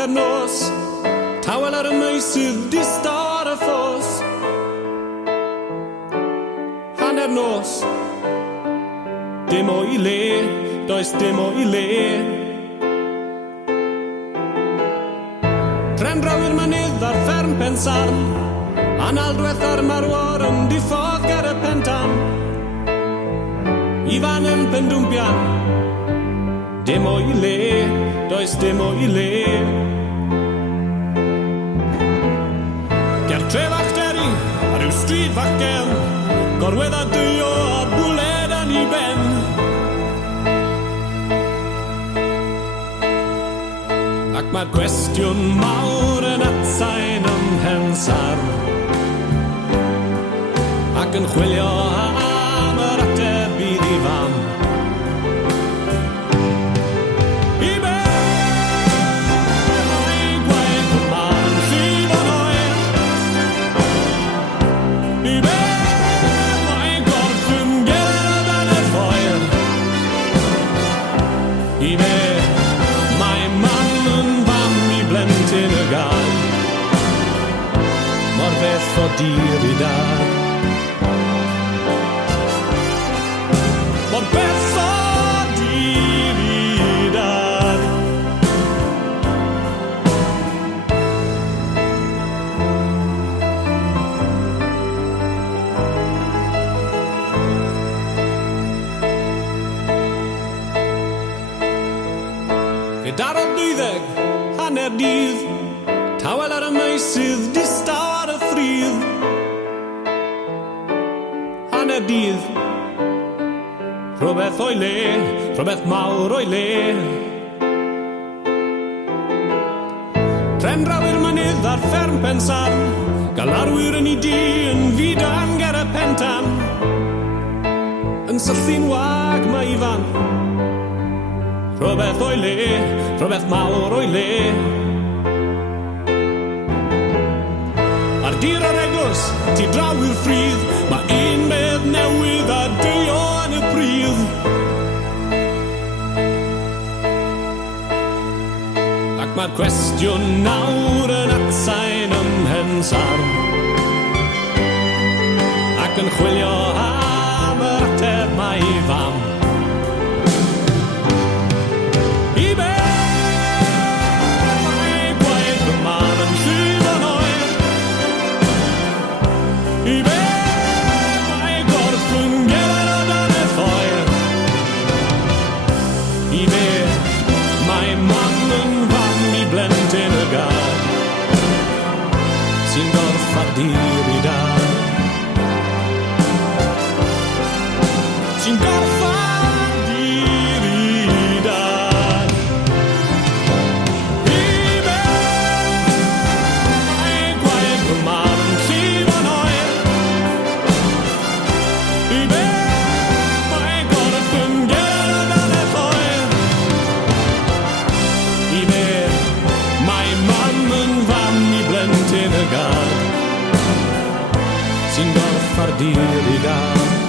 hanner nos, tawel ar y meysydd di star y ffos. Hanner nos, dim o i le, does dim o i le. Tren brawyr mynydd ar fferm Pensarn, analdweth ar marwar yn diffodd ger y pentan. Ifan yn Pendwmbian, dim o i le, does dim o i le. Ger tre fach deri, ar yw stryd fach gen, gorwedd a dyo a bwled yn i ben. Ac mae'r cwestiwn mawr yn atsain ym Mhensarn, ac yn chwilio am yr ateb bydd i fam. I be mae gwaith y man llif o'n oer, i be mae gorff yn gerdd yn y ffoer, i be mae mam yn fam i blentyn y gall, mor beth o dir i dad. Mor beth o dir i dad. Fe darodd 12 hanner dydd, tawel ar y meysydd di stawr y ffrydd. Hanner dydd, rhywbeth o'i le, rhywbeth mawr o'i le. Tren brawyr mynydd ar fferm Pensarn, gal arwyr yn ei di yn fidan ger y pentan. Yn syllu'n wag mae ifan, rhywbeth o'i le, rhywbeth mawr o'i le. Ar dir o'r eglwys, ti draw i'r ffrydd, mae un beth newydd a dyo yn y pridd. Ac mae'r cwestiwn nawr yn atsain ym Mhensarn, ac yn chwilio am yr ateb mae i fam. I be mae gwaith y man yn llif o'n oer, i be mae gorff yn gerdd yn y ffoer, i be mae mam yn fam i blentyn y gall, sy'n gorff ar dir i dad. Sy'n gorff ar dir i dad. I be mae gwaith y man yn llif o'n oer, i be mae gorff yn gerdd yn y ffoer, i be mae mam yn fam i blentyn y gall, sy'n gorff ar dir i dad.